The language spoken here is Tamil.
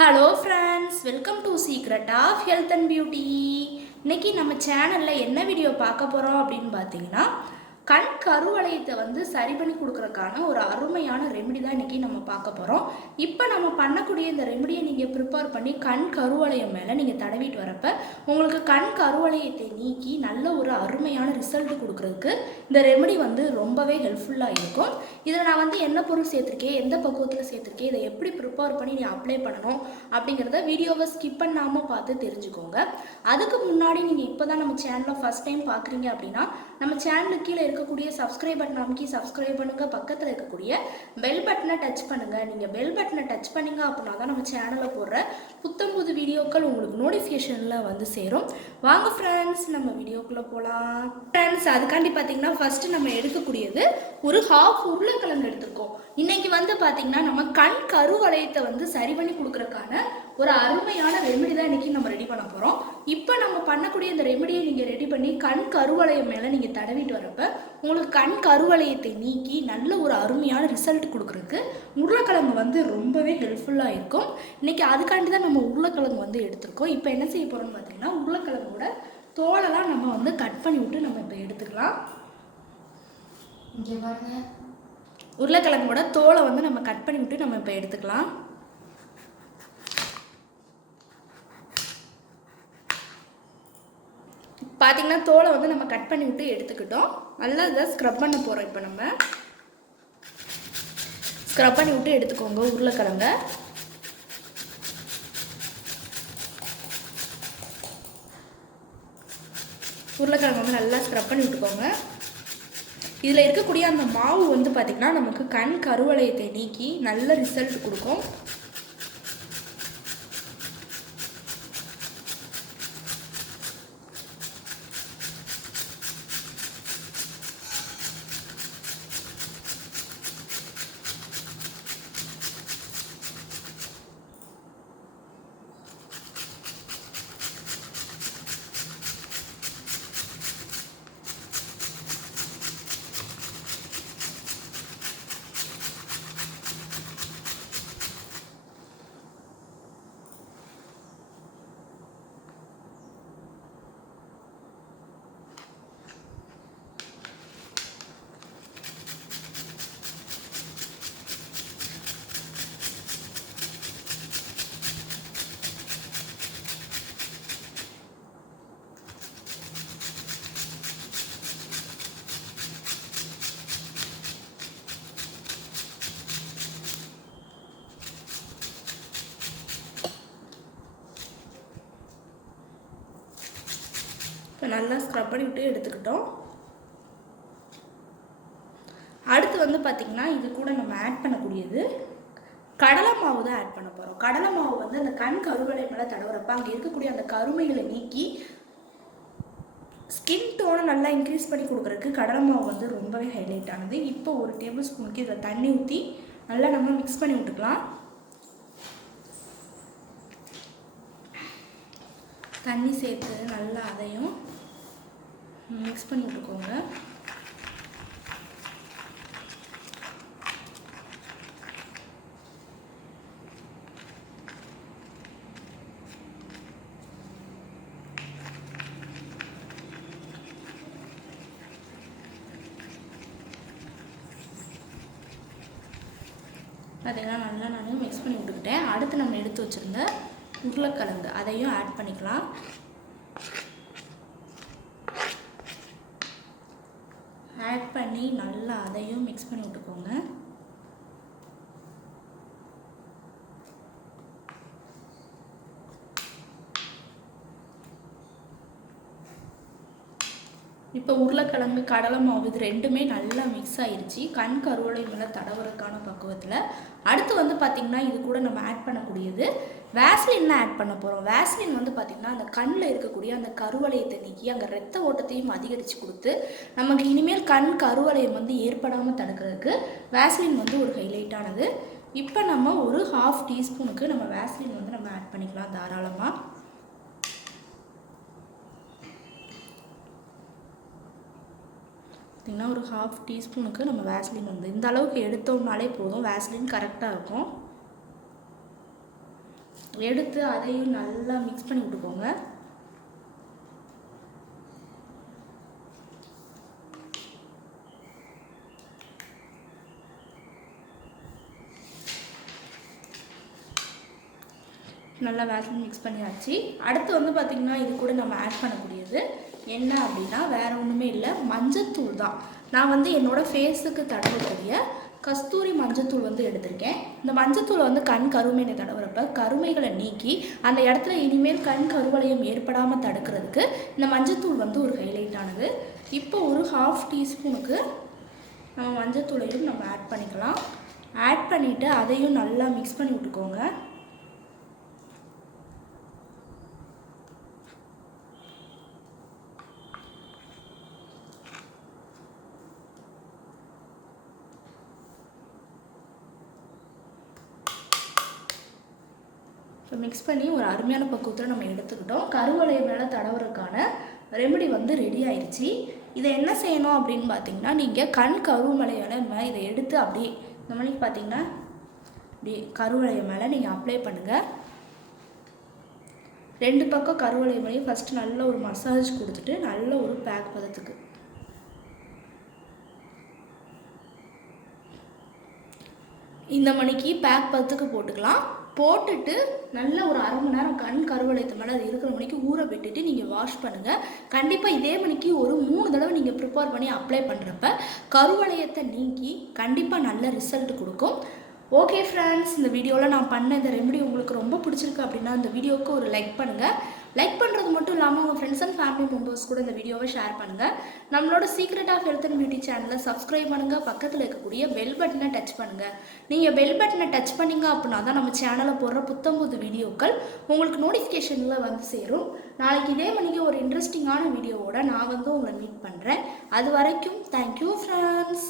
Hello friends, welcome to secret of health and beauty. இன்றைக்கி நம்ம சேனலில் என்ன வீடியோ பார்க்க போகிறோம் அப்படின்னு பார்த்தீங்கன்னா, கண் கருவளையத்தை சரி பண்ணி கொடுக்குறதுக்கான ஒரு அருமையான ரெமெடி தான் இன்றைக்கி நம்ம பார்க்க போகிறோம். இப்போ நம்ம பண்ணக்கூடிய இந்த ரெமெடியை நீங்கள் ப்ரிப்பேர் பண்ணி கண் கருவளையம் மேலே நீங்கள் தடவிட்டு வரப்போ உங்களுக்கு கண் கருவளையத்தை நீக்கி நல்ல ஒரு அருமையான ரிசல்ட் கொடுக்குறதுக்கு இந்த ரெமெடி ரொம்பவே ஹெல்ப்ஃபுல்லாக இருக்கும். இதில் நான் என்ன பொருள் சேர்த்துருக்கேன், எந்த பக்குவத்தில் சேர்த்துருக்கேன், இதை எப்படி ப்ரிப்பேர் பண்ணி நீ அப்ளை பண்ணணும் அப்படிங்கிறத வீடியோவை ஸ்கிப் பண்ணாமல் பார்த்து தெரிஞ்சுக்கோங்க. அதுக்கு முன்னாடி நீங்கள் இப்போ தான் நம்ம சேனலை ஃபஸ்ட் டைம் பார்க்குறீங்க அப்படின்னா நம்ம சேனலுக்கு கீழே இருக்கக்கூடிய சப்ஸ்கிரைப் பட்டன் அமைக்கி சப்ஸ்கிரைப் பண்ணுங்கள். பக்கத்தில் இருக்கக்கூடிய பெல் பட்டனை டச் பண்ணுங்கள். நீங்கள் பெல் பட்டனை டச் பண்ணிங்க அப்படின்னா தான் நம்ம சேனலில் போடுற புத்தம் புது வீடியோக்கள் உங்களுக்கு நோட்டிஃபிகேஷனில் சேரும். வாங்க ஃப்ரெண்ட்ஸ், நம்ம வீடியோக்குள்ளே போகலாம். ஃப்ரெண்ட்ஸ், அதுக்காண்டி பார்த்தீங்கன்னா ஃபஸ்ட்டு நம்ம எடுக்கக்கூடியது ஒரு ஹாஃப் உருளைக்கிழங்கு எடுத்துருக்கோம். இன்றைக்கி பார்த்தீங்கன்னா நம்ம கண் கருவளையத்தை சரி பண்ணி கொடுக்குறதுக்கான ஒரு அருமையான ரெமெடி தான் இன்றைக்கி நம்ம ரெடி பண்ண போகிறோம். இப்போ நம்ம பண்ணக்கூடிய இந்த ரெமெடியை நீங்கள் ரெடி பண்ணி கண் கருவளையம் மேலே நீங்கள் தடவிட்டு வரப்போ உங்களுக்கு கண் கருவளையத்தை நீக்கி நல்ல ஒரு அருமையான ரிசல்ட் கொடுக்குறதுக்கு உருளைக்கிழங்கு ரொம்பவே ஹெல்ப்ஃபுல்லாக இருக்கும். இன்றைக்கி அதுக்காண்டி தான் நம்ம உருளைக்கிழங்கு எடுத்துருக்கோம். இப்போ என்ன செய்ய போகிறோம்னு பார்த்தீங்கன்னா, உருளைக்கிழங்கோட தோலெல்லாம் நம்ம கட் பண்ணி விட்டு நம்ம இப்போ எடுத்துக்கலாம். இங்கே பாருங்க, உருளைக்கிழங்கோட தோலை நம்ம கட் பண்ணி விட்டு நம்ம இப்போ எடுத்துக்கலாம். பார்த்தீங்கன்னா தோலை நம்ம கட் பண்ணி விட்டு எடுத்துக்கிட்டோம். நல்லா இதை ஸ்க்ரப் பண்ண போகிறோம். இப்போ நம்ம ஸ்க்ரப் பண்ணி விட்டு எடுத்துக்கோங்க உருளைக்கிழங்க. உருளைக்கிழங்கு நல்லா ஸ்க்ரப் பண்ணி விட்டுக்கோங்க. இதில் இருக்கக்கூடிய அந்த மாவு பார்த்திங்கன்னா நமக்கு கண் கருவளையத்தை நீக்கி நல்ல ரிசல்ட் கொடுக்கும். இப்போ நல்லா ஸ்க்ரப் பண்ணி விட்டு எடுத்துக்கிட்டோம். அடுத்து பார்த்திங்கன்னா இது கூட நம்ம ஆட் பண்ணக்கூடியது கடலை மாவு தான் ஆட் பண்ண போகிறோம். கடலை மாவு அந்த கண் கருவளை மேலே தடவுறப்ப அங்கே இருக்கக்கூடிய அந்த கருமைகளை நீக்கி ஸ்கின் டோனை நல்லா இன்க்ரீஸ் பண்ணி கொடுக்குறதுக்கு கடலை மாவு ரொம்பவே ஹைலைட் ஆனது. இப்போ ஒரு டேபிள் ஸ்பூனுக்கு இதில் தண்ணி ஊற்றி நல்லா நம்ம மிக்ஸ் பண்ணி விட்டுக்கலாம். தண்ணி சேர்த்து நல்லா அதையும் மிக்ஸ் பண்ணி விட்டுக்கோங்க. அதெல்லாம் நல்லா நான் மிக்ஸ் பண்ணி விட்டுக்கிட்டேன். அடுத்து நம்ம எடுத்து வச்சுருந்த உருளைக்கிழங்கு அதையும் ஆட் பண்ணிக்கலாம். ஆட் பண்ணி நல்லா அதையும் மிக்ஸ் பண்ணி விட்டுக்கோங்க. இப்போ உருளைக்கிழங்கு கடலை மாவு இது ரெண்டுமே நல்லா மிக்ஸ் ஆகிடுச்சு. கண் கருவளை மேலே தடவுறதுக்கான பக்குவத்தில் அடுத்து பார்த்திங்கன்னா இது கூட நம்ம ஆட் பண்ணக்கூடியது வேஸ்லின் ஆட் பண்ண போகிறோம். வேஸ்லின் பார்த்திங்கன்னா அந்த கண்ணில் இருக்கக்கூடிய அந்த கருவளையத்தை நீக்கி அங்கே ரத்த ஓட்டத்தையும் அதிகரித்து கொடுத்து நமக்கு இனிமேல் கண் கருவளையம் ஏற்படாமல் தடுக்கிறதுக்கு வேஸ்லின் ஒரு ஹைலைட்டானது. இப்போ நம்ம ஒரு 1/2 டீஸ்பூனுக்கு நம்ம வேஸ்லின் நம்ம ஆட் பண்ணிக்கலாம் தாராளமாக. பார்த்திங்கன்னா ஒரு 1/2 டீஸ்பூனுக்கு நம்ம வேஸ்லின் இந்த அளவுக்கு எடுத்தோம்னாலே போதும். வேஸ்லின் கரெக்டாக இருக்கும். எடுத்து அதையும் நல்லா மிக்ஸ் பண்ணி விட்டுக்கோங்க. நல்லா வேஸ்லின் மிக்ஸ் பண்ணியாச்சு. அடுத்து வந்து பார்த்திங்கன்னா இது கூட நம்ம ஆட் பண்ணக்கூடியது என்ன அப்படின்னா வேறு ஒன்றுமே இல்லை, மஞ்சத்தூள் தான். நான் வந்து என்னோடய ஃபேஸுக்கு தடவக்கூடிய கஸ்தூரி மஞ்சத்தூள் வந்து எடுத்திருக்கேன். இந்த மஞ்சத்தூளை வந்து கண் கருமையை தடவுறப்ப கருமைகளை நீக்கி அந்த இடத்துல இனிமேல் கண் கருவளையம் ஏற்படாமல் தடுக்கிறதுக்கு இந்த மஞ்சத்தூள் வந்து ஒரு ஹைலைட்டானது. இப்போ ஒரு 1/2 டீஸ்பூனுக்கு நம்ம மஞ்சத்தூளையும் நம்ம ஆட் பண்ணிக்கலாம். ஆட் பண்ணிவிட்டு அதையும் நல்லா மிக்ஸ் பண்ணி விட்டுக்கோங்க. இப்போ மிக்ஸ் பண்ணி ஒரு அருமையான பக்குவத்தில் நம்ம எடுத்துக்கிட்டோம். கருவளையம் மேலே தடவுறதுக்கான ரெமெடி வந்து ரெடி ஆயிடுச்சு. இதை என்ன செய்யணும் அப்படின்னு பார்த்தீங்கன்னா, நீங்கள் கண் கருவளையால் இதை எடுத்து அப்படியே இந்த மணிக்கு பார்த்தீங்கன்னா இப்படி கருவளையம் மேலே நீங்கள் அப்ளை பண்ணுங்கள். 2 பக்கம் கருவளையம் மேலே ஃபஸ்ட்டு நல்ல ஒரு மசாஜ் கொடுத்துட்டு நல்ல ஒரு பேக் பதத்துக்கு இந்த மணிக்கு பேக் பதத்துக்கு போட்டுக்கலாம். போட்டுட்டு நல்ல ஒரு 1/2 மணி நேரம் கண் கருவளையத்து மேலே அது இருக்கிற மணிக்கு ஊற விட்டுட்டு நீங்கள் வாஷ் பண்ணுங்கள். கண்டிப்பாக இதே மணிக்கு ஒரு 3 தடவை நீங்கள் ப்ரிப்பேர் பண்ணி அப்ளை பண்ணுறப்ப கருவளையத்தை நீக்கி கண்டிப்பாக நல்ல ரிசல்ட் கொடுக்கும். ஓகே ஃப்ரெண்ட்ஸ், இந்த வீடியோவில் நான் பண்ண இந்த ரெமெடி உங்களுக்கு ரொம்ப பிடிச்சிருக்கு அப்படின்னா இந்த வீடியோவுக்கு ஒரு லைக் பண்ணுங்கள். லைக் பண்ணுறது மட்டும் இல்லாமல் உங்கள் ஃப்ரெண்ட்ஸ் அண்ட் ஃபேமிலி மெம்பர்ஸ் கூட இந்த வீடியோவை ஷேர் பண்ணுங்கள். நம்மளோட secret of health and beauty சேனலை சப்ஸ்கிரைப் பண்ணுங்கள். பக்கத்தில் இருக்கக்கூடிய பெல் பட்டனை டச் பண்ணுங்கள். நீங்கள் பெல் பட்டனை டச் பண்ணிங்க அப்படின்னா தான் நம்ம சேனலில் போடுற புத்தம்புது வீடியோக்கள் உங்களுக்கு நோட்டிஃபிகேஷனில் வந்து சேரும். நாளைக்கு இதே மணிக்கு ஒரு இன்ட்ரெஸ்டிங்கான வீடியோவோட நான் வந்து உங்களை மீட் பண்ணுறேன். அது வரைக்கும் தேங்க்யூ ஃப்ரெண்ட்ஸ்.